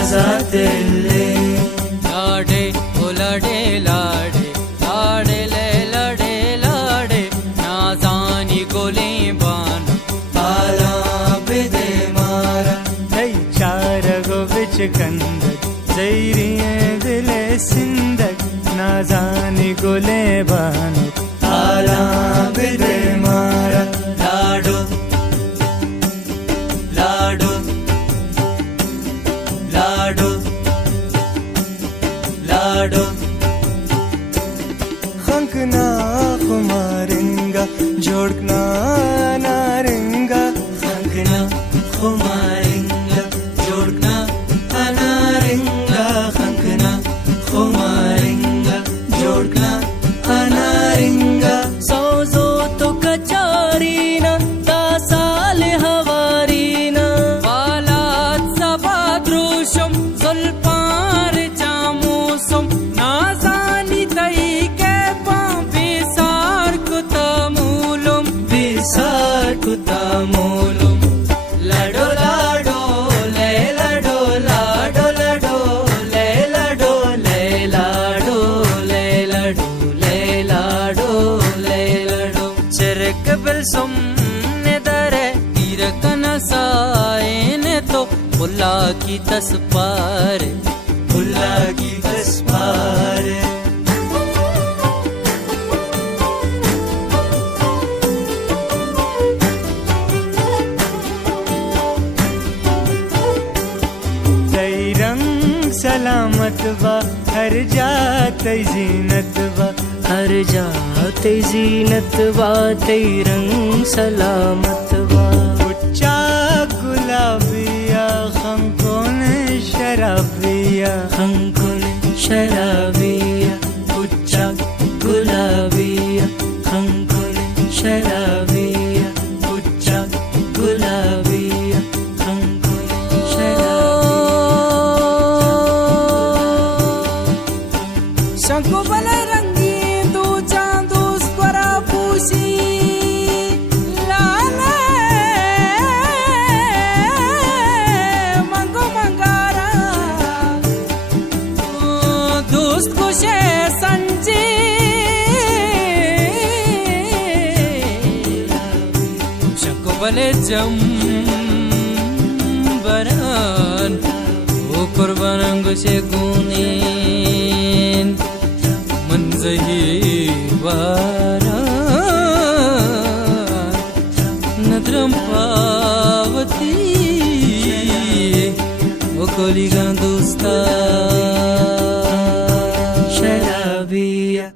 नाजातेले लाडे ओ लाडे लाडे लाडे ले लाडे लाडे नाजानी गोले बान आला बिदे मारा hey चारगो बिच कंदक जैरिए दिले सिंदक नाजानी गोले बानो आला बिदे मारा लाडो लाडो लाडो लाडो खंकना खुमारिंगा जोड़कना नारिंगा खंकना खुमारिंगा जोड़ना अनारिंगा खंकना खुमारिंगा जोड़ना अनारिंगा सोजो तो कचारीना तासाल हवारीना वालात सबाद्रुशम जुल्पार जामूसम नाजानी तई के बेसार कुतमूलम बेसार कुतमूलम लाडो लाडो ले लाडो लाडो लाडो ले लाडो ले लाडो ले लाडो ले लाडो ले लाडो चरक बिलसम ने दरे तीरकन साएने तो बुला की तस्पार भुला की तस्पार तई रंग सलामत बा हर जात जीनत बा हर जाते जीनत बा तई रंग सलामत बा उच्चा गुलाबिया खंकोन शराबिया खंकुन शराबिया उच्चा गुलाबिया खंकुन शराबिया उच्चा गुलाबिया खंकुन शंको बले रंगी दो चांदो स्क्वरा पूसी लाले मंगो मंगारा दोस्त को शे संजी शंको बले जम बरन वो कुर्बान से गुनेन मंजही वारा नद्रम पावती वो कोलिगा दोस्ता शराबिया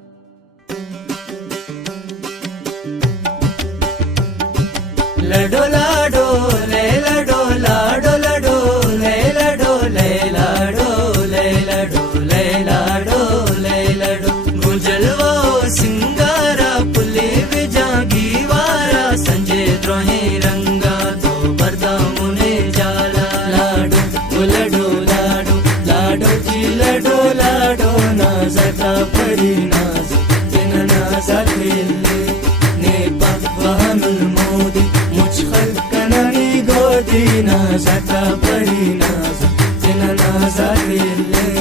लडो लाडो ले लाडो लाडो लाडो ले लाडो ले लाडो ले लाडो ले लाडो ले लाडो गुजलवा सिंगारा पुले विजागी वारा संजय द्रोहे रंगा तो बरदा मुने जाला लाडो लडो लाडो लाडो जी लडो लाडो नाजता परी नाज तिन नाजा दिल्ली नेपा वाहनुल मोदी मुझखल कनानी गोदी नाजता परी नाज तिन नाजा दिल्ली